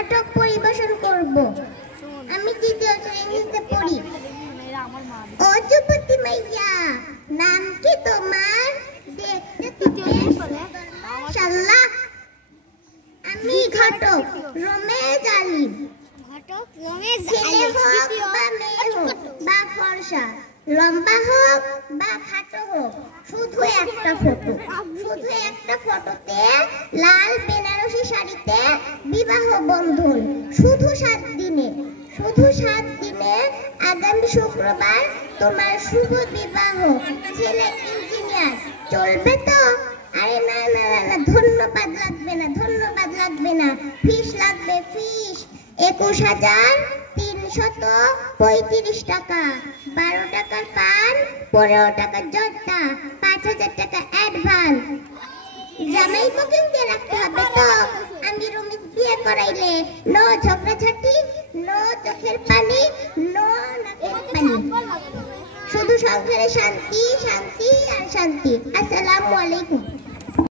নাটক পরিবেশন করব। আমি দ্বিতীয় শ্রেণীতে পড়ি। ও যুবতী মাইয়া, নাম কি তোমার? দেখতে তো বেশ মাশাআল্লাহ। আমি ঘটক রমেশ আলী। ছেলে হোক বা মেয়ে হোক বা ফর্সা, লম্বা হোক বা খাটো হোক, শুধু একটা ফটো। শুধু একটা ফটোতে লাল বেনারসি শাড়িতে বিবাহ বন্ধন। শুধু 7 দিনে, শুধু 7 দিনে আগামী শুক্রবার তোমার শুভ বিবাহ। ছেলে ইঞ্জিনিয়ার। চলবে তো? আরে না না না, ধন্যবাদ লাগবে না, ধন্যবাদ লাগবে না। ফিস লাগবে, ফিস 21,335 টাকা। 12 টাকার পান, 15 টাকার জর্দা, 5,000 টাকা অ্যাডভান্স। জামাই বুকিং দিয়ে রাখতে হবে তো। আমি রমেশ বিয়ে করাইলে নো ঝগড়াঝাটি, নো চোখের পানি, নো নাকের পানি। শুধু সংসারে শান্তি, শান্তি আর শান্তি। আসসালামু আলাইকুম।